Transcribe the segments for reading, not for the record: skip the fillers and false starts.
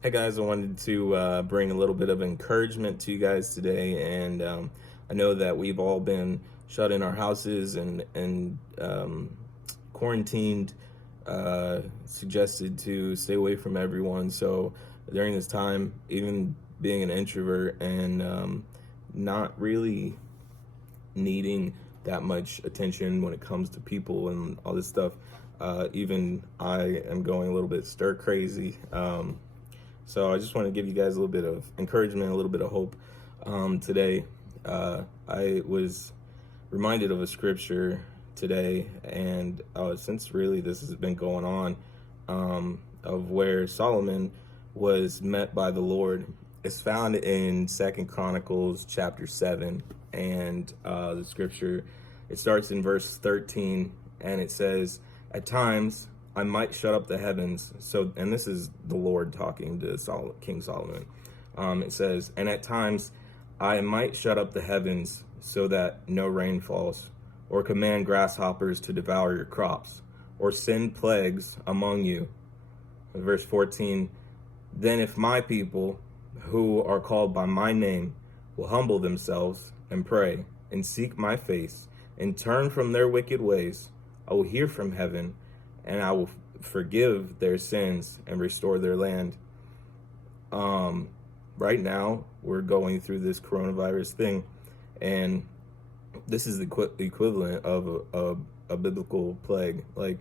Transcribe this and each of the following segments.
Hey guys, I wanted to bring a little bit of encouragement to you guys today, and I know that we've all been shut in our houses and quarantined, suggested to stay away from everyone. So during this time, even being an introvert and not really needing that much attention when it comes to people and all this stuff, even I am going a little bit stir crazy. So I just want to give you guys a little bit of encouragement, a little bit of hope today. I was reminded of a scripture today, and since really this has been going on, of where Solomon was met by the Lord. It's found in Second Chronicles chapter 7, and the scripture, it starts in verse 13, and it says, "At times I might shut up the heavens." So, and this is the Lord talking to King Solomon. It says, "And at times I might shut up the heavens so that no rain falls, or command grasshoppers to devour your crops, or send plagues among you." Verse 14, "Then if my people who are called by my name will humble themselves and pray and seek my face and turn from their wicked ways, I will hear from heaven and I will forgive their sins and restore their land." Right now, we're going through this coronavirus thing, and this is the equivalent of a biblical plague. Like,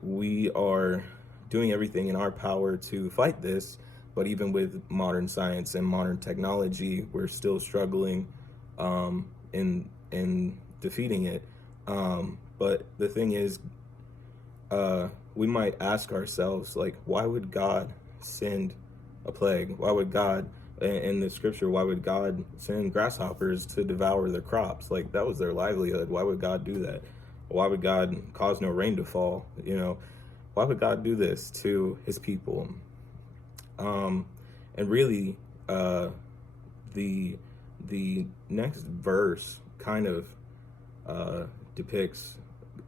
we are doing everything in our power to fight this, but even with modern science and modern technology, we're still struggling in defeating it. But the thing is, we might ask ourselves, like, why would God send a plague? Why would God, in the scripture, why would God send grasshoppers to devour their crops? Like, that was their livelihood. Why would God do that? Why would God cause no rain to fall? Why would God do this to his people? And really, the the next verse kind of depicts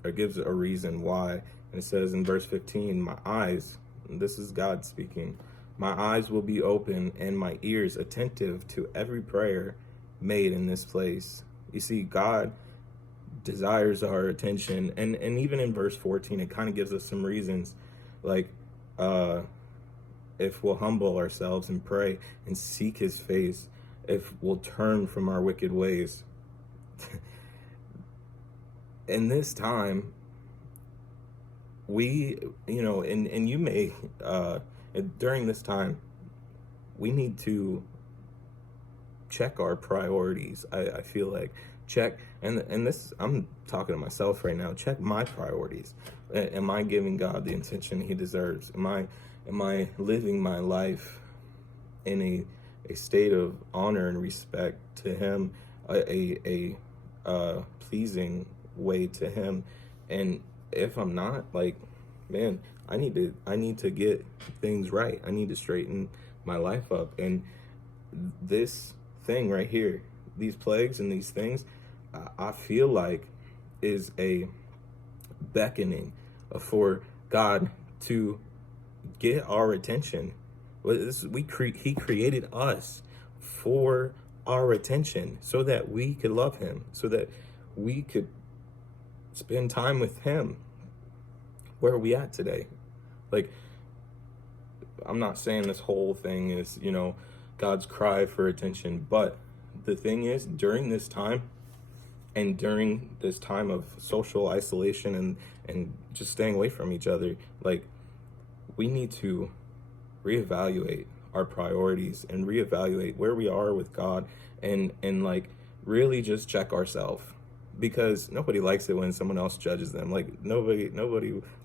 or gives a reason why. And it says in verse 15, "My eyes," and this is God speaking, "my eyes will be open and my ears attentive to every prayer made in this place." You see, God desires our attention. And even in verse 14, it kind of gives us some reasons. Like, if we'll humble ourselves and pray and seek his face, if we'll turn from our wicked ways. In this time, we, and you may, during this time, we need to check our priorities. I feel like check, and this, I'm talking to myself right now. Check my priorities. Am I giving God the attention he deserves? Am I living my life in a state of honor and respect to him, a pleasing way to him? And if I'm not, like, man, I need to get things right. I need to straighten my life up. And this thing right here, these plagues and these things, I feel like is a beckoning for God to get our attention. He created us for our attention so that we could love him, so that we could spend time with him. Where are we at today? Like, I'm not saying this whole thing is, God's cry for attention, but the thing is, during this time and during this time of social isolation and just staying away from each other, like, we need to reevaluate our priorities and reevaluate where we are with God, and like, really just check ourselves, because nobody likes it when someone else judges them. Like, nobody,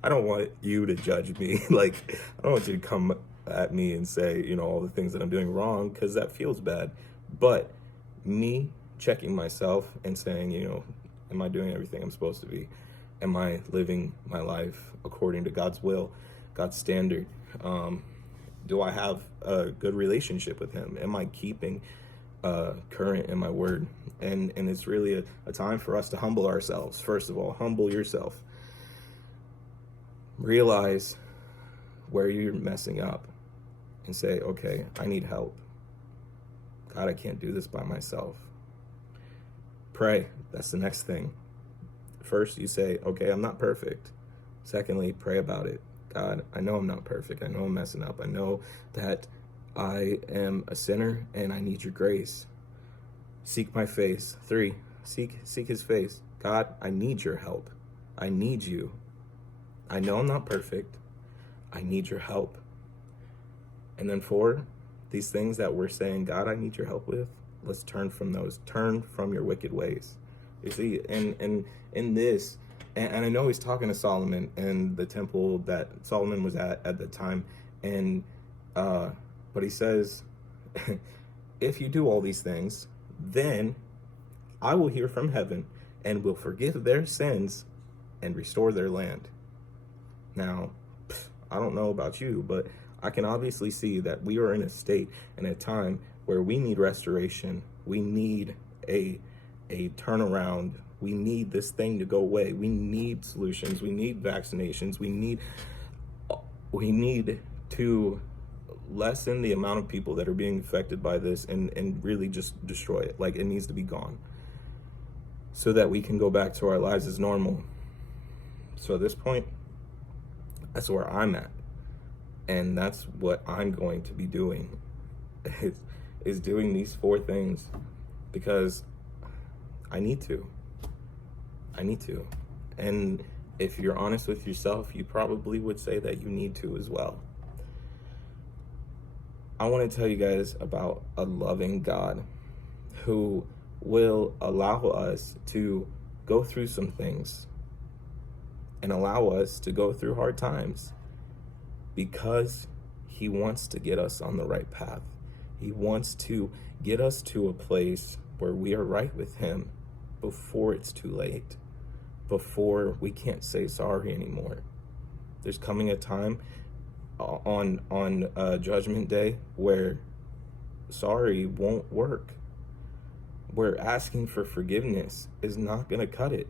I don't want you to judge me. Like, I don't want you to come at me and say, all the things that I'm doing wrong, because that feels bad. But me checking myself and saying, am I doing everything I'm supposed to be? Am I living my life according to God's will, God's standard? Do I have a good relationship with him? Am I keeping current in my word? And it's really a time for us to humble ourselves. First of all, humble yourself. Realize where you're messing up. and say, okay, I need help. God, I can't do this by myself. Pray. That's the next thing. First, you say, okay, I'm not perfect. Secondly, pray about it. God, I know I'm not perfect. I know I'm messing up. I know that I am a sinner and I need your grace. Seek my face. 3, seek his face. God, I need your help. I need you. I know I'm not perfect. I need your help. And then 4, these things that we're saying, God, I need your help with, let's turn from those. Turn from your wicked ways. You see, and in this, and I know he's talking to Solomon and the temple that Solomon was at the time, and but he says, if you do all these things, then I will hear from heaven and will forgive their sins and restore their land. Now, I don't know about you, but I can obviously see that we are in a state and a time where we need restoration. We need a turnaround. We need this thing to go away. We need solutions. We need vaccinations. We need to lessen the amount of people that are being affected by this and really just destroy it. Like, it needs to be gone so that we can go back to our lives as normal. So at this point, that's where I'm at. And that's what I'm going to be doing, is doing these 4 things, because I need to. And if you're honest with yourself, you probably would say that you need to as well. I want to tell you guys about a loving God who will allow us to go through some things and allow us to go through hard times, because he wants to get us on the right path. He wants to get us to a place where we are right with him before it's too late, before we can't say sorry anymore. There's coming a time on Judgment Day where sorry won't work, where asking for forgiveness is not going to cut it.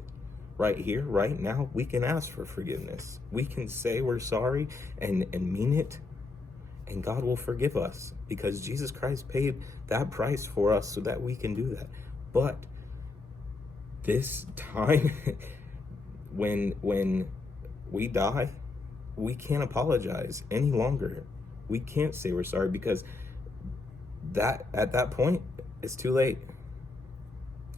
Right here, right now, we can ask for forgiveness. We can say we're sorry and mean it, and God will forgive us, because Jesus Christ paid that price for us so that we can do that. But this time, when we die, we can't apologize any longer. We can't say we're sorry, because that at that point, it's too late.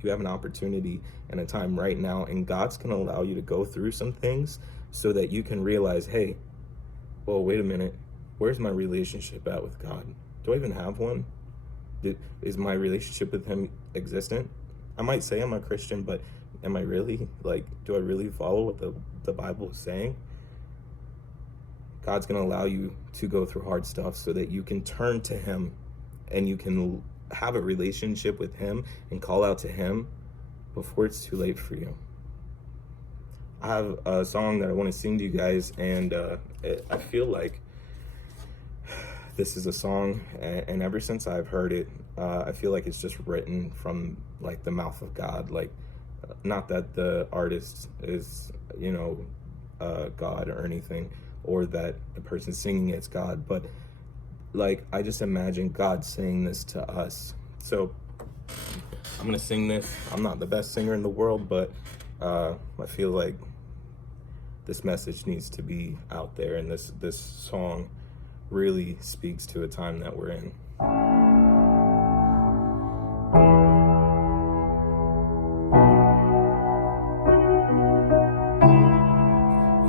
You have an opportunity and a time right now, and God's going to allow you to go through some things so that you can realize, hey, well, wait a minute. Where's my relationship at with God? Do I even have one? Is my relationship with him existent? I might say I'm a Christian, but am I really? Like, do I really follow what the Bible is saying? God's going to allow you to go through hard stuff so that you can turn to him and you can have a relationship with him and call out to him before it's too late for you. I have a song that I want to sing to you guys, and I feel like this is a song, and ever since I've heard it, I feel like it's just written from like the mouth of God. Like, not that the artist is, God or anything, or that the person singing it's God, but like, I just imagine God saying this to us. So I'm gonna sing this. I'm not the best singer in the world, but I feel like this message needs to be out there, and this song really speaks to a time that we're in.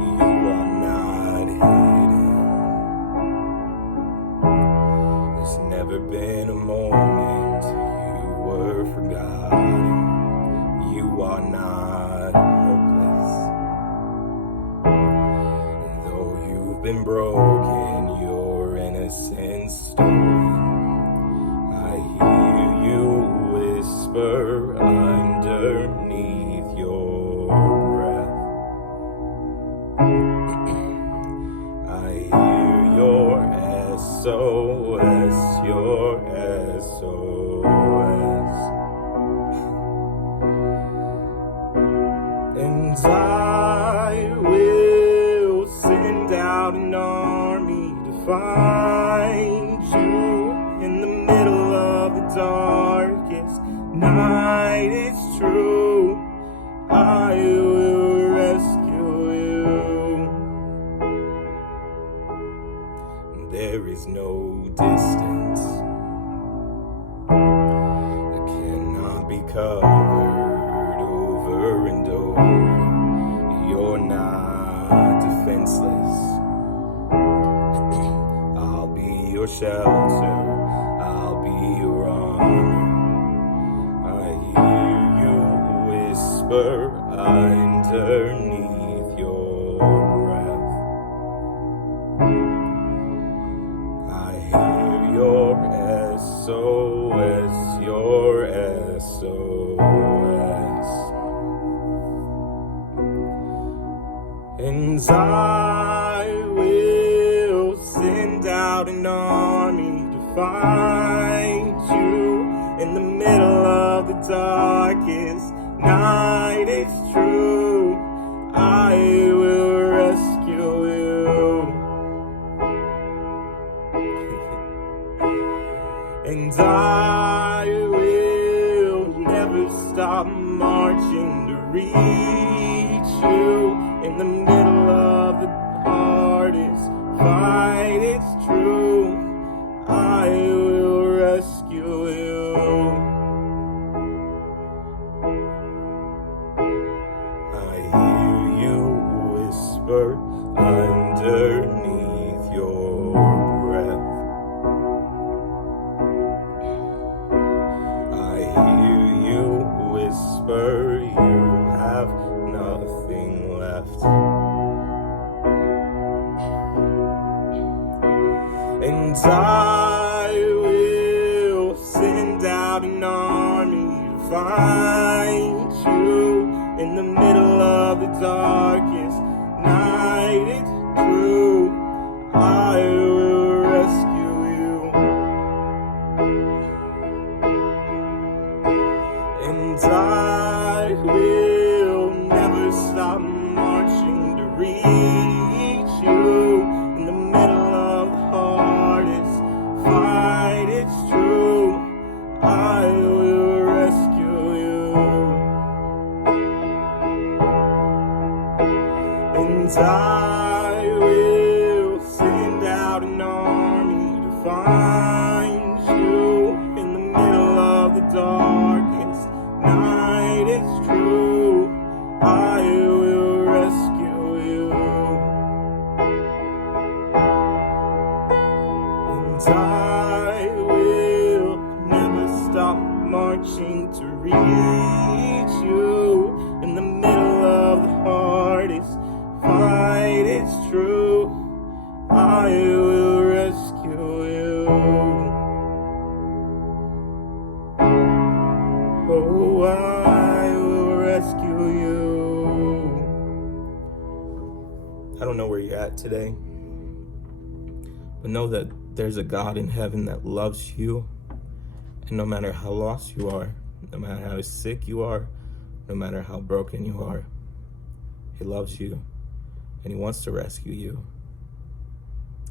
You are not hidden. There's never been a moment you were forgotten. You are not hopeless. And though you've been broken, your innocence stolen, I hear you whisper underneath your breath. I hear your SOS, your SOS. And I will send out an army to find I will rescue you. There is no distance that cannot be covered over and over. You're not defenseless. I'll be your shelter. I'll be your armor. I hear you whisper underneath your breath. I hear your SOS, your SOS. And I will send out an army to find you in the middle of the darkest night. It's true, I will rescue you. And I will never stop marching to reach you in the middle of the hardest fight. It's true, I will rescue you. I hear you whisper underneath your breath. I hear you whisper, you have nothing left. And I will send out an army to find you in the middle of the darkest night. It's true, I will rescue you. And I will never stop marching to reach you in the middle of the hardest fight. It's true, I will rescue you. And I will send out an army to find you in the middle of the darkest night. It's true, I will rescue you. And I will never stop marching to reach you in the middle of the hardest fight. It's true, I will rescue you. Oh, I will rescue you. I don't know where you're at today, but know that there's a God in heaven that loves you. And no matter how lost you are, no matter how sick you are, no matter how broken you are, He loves you and He wants to rescue you.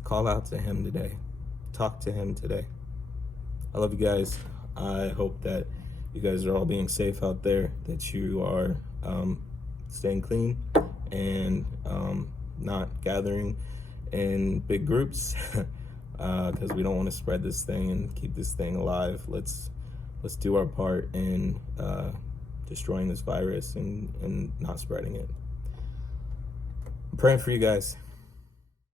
Call out to Him today. Talk to Him today. I love you guys. I hope that you guys are all being safe out there, that you are staying clean and not gathering in big groups because we don't want to spread this thing and keep this thing alive. Let's do our part in destroying this virus and not spreading it. I'm praying for you guys.